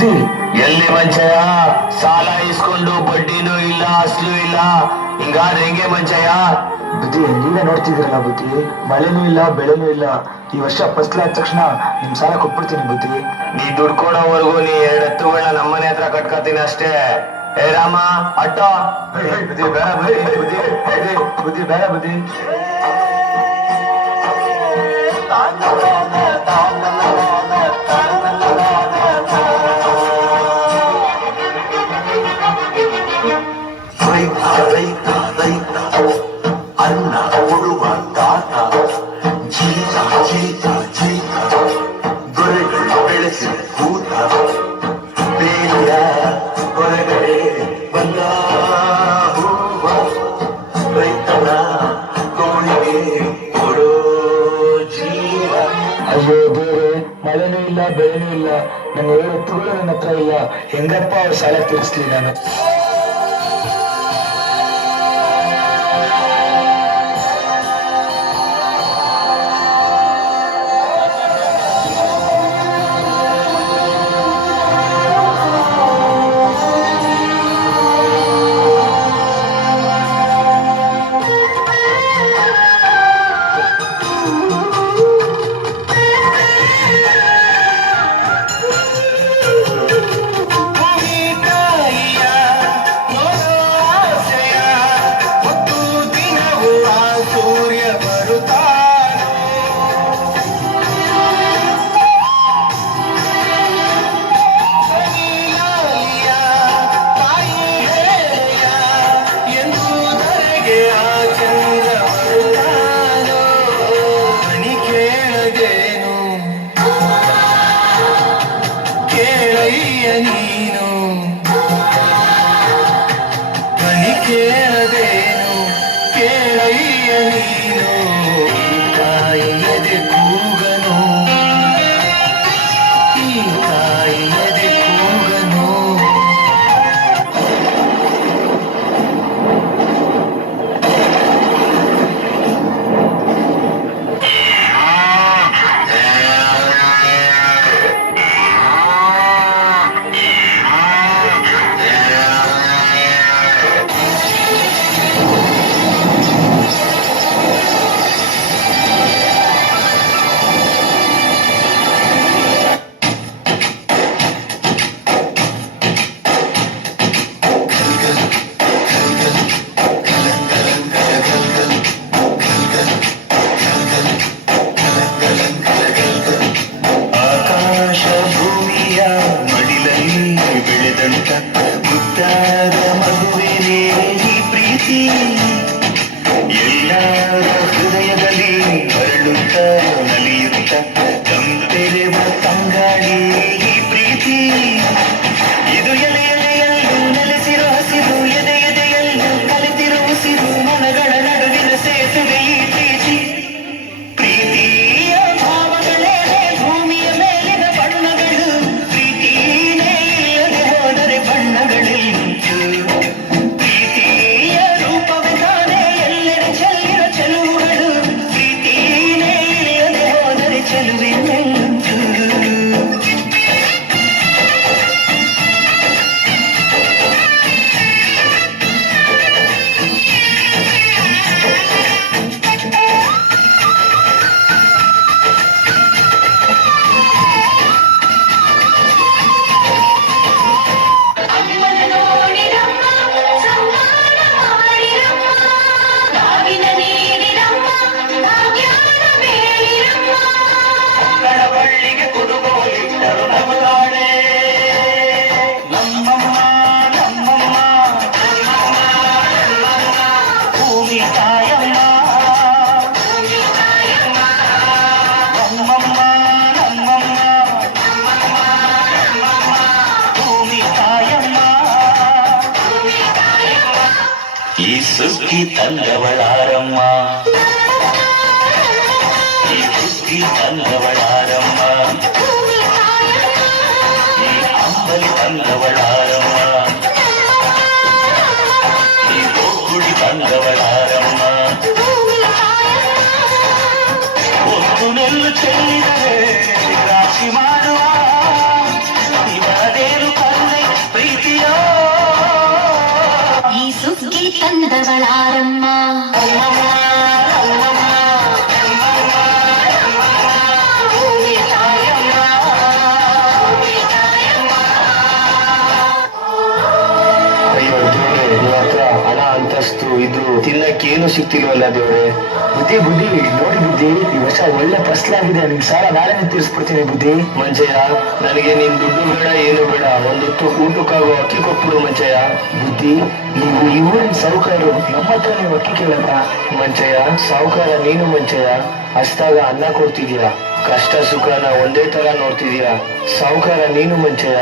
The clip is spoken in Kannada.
ಬುದ್ಧಿ ಎಲ್ಲಿ ಮಂಚಯ್ಯ? ಸಾಲ ಇಸ್ಕೊಂಡು ಬಡ್ಡಿನೂ ಇಲ್ಲ, ಅಸ್ಲು ಇಲ್ಲ, ಹಿಂಗಾದ್ರೆ ಹೆಂಗೆ ಮಂಚಯ್ಯ? ಬುದ್ಧಿ ನೀವೇ ನೋಡ್ತಿದ್ದೀರಲ್ಲ ಬುದ್ಧಿ, ಮಳೆನೂ ಇಲ್ಲ, ಬೆಳೆನೂ ಇಲ್ಲ. ಈ ವರ್ಷ ಫಸ್ಲಾದ ತಕ್ಷಣ ನಿಮ್ ಸಾಲ ಕೊಟ್ಬಿಡ್ತೀನಿ ಬುದ್ಧಿ. ನೀ ದುಡ್ಡು ಕೊಡೋವರೆಗೂ ನೀ 2 ಎತ್ತುಗಳನ್ನ ನಮ್ಮನೆ ಹತ್ರ ಕಟ್ಕೋತೀನಿ ಅಷ್ಟೇ. ಏ ರಾಮ, ಅಟ್ಟೋ. ಬುದ್ಧಿ ಬೇಡ ಬುದ್ಧಿ, ಬುದ್ಧಿ ಬುದ್ಧಿ ಬುದ್ಧಿ ಬೇಡ ಬುದ್ಧಿ. ಅನ್ನ ಕೊಡುವ ತಾತ, ಜೀತ ಜೀತ ಜೀತ, ದೊರೆಗಳು ಬೆಳೆಸಿ ಕೂತ, ಬೇಲಿಯ ಹೊರಗಡೆ ಬಂದ ಹೂವ, ರೈತನ ಕೋಣಿಗೆ ಕೊಡೋ ಜೀವ. ಅಯ್ಯೋ ದೇವ್ರೆ, ಮಳೆನೂ ಇಲ್ಲ, ಬೆಳೆನೂ ಇಲ್ಲ, ನನ್ನ 2 ಎತ್ತುಗಳು ನನ್ನ ಹತ್ರ ಇಲ್ಲ. ಹೆಂಗಪ್ಪ ಅವ್ರ ಸಾಲ ತೀರಿಸ್ಲಿ ನಾನು? ಈ ಸುಗ್ಗಿ ತಂದವಳಾರಮ್ಮ, ಈ ಸುಗ್ಗಿ ತಂದವಳಾರಮ್ಮ, ಈ ಅಂಬಲಿ ತಂದವಳಾರಮ್ಮ, ಈ ಗೋಗುಡಿ ತಂದವಳಾರಮ್ಮ. ಒತ್ತು ನೆಲ್ಲು ಚೆಲ್ಲಿದರೆ ರಾಶಿ ಮಾಡುವ ಇವರದೇ ಏನು ಸಿಗ್ತಿಲ್ವಲ್ಲ ದೇವ್ರೆ. ಬುದ್ಧಿ ಬುದ್ಧಿ ನೋಡಿ ಬುದ್ಧಿ, ಈ ವರ್ಷ ಒಳ್ಳೆ ಫಸ್ಲಾಗಿದೆ, ನಿಮ್ ಸಾಲ ನಾಳೆನೇ ತೀರಿಸ್ಬಿಡ್ತೀನಿ ಬುದ್ಧಿ. ಮಂಚಯ್ಯ, ನನಗೆ ನಿನ್ ದುಡ್ಡು ಬೇಡ, ಏನು ಬೇಡ, ಒಂದೊತ್ತು ಊಟಕ್ಕಾಗೋ ಅಕ್ಕಿ ಕೊಟ್ಬಿಡು ಮಂಚಯ್ಯ. ಬುದ್ಧಿ, ನೀವು ಈ ಊರಿನ ಸಾಹುಕಾರರು, ನಮ್ಮ ಹತ್ರ ನೀವು ಅಕ್ಕಿ ಕೇಳಲ್ಲ. ಮಂಚಯ್ಯ, ಸಾಹುಕಾರ ನೀನು ಮಂಚಯ್ಯ, ಹಸ್ದಾಗ ಅನ್ನ ಕೊಡ್ತಿದ್ಯಾ, ಕಷ್ಟ ಸುಖನ ಒಂದೇ ತರ ನೋಡ್ತಿದ್ಯಾ. ಸಾಹುಕಾರ ನೀನು ಮಂಚಯ್ಯ.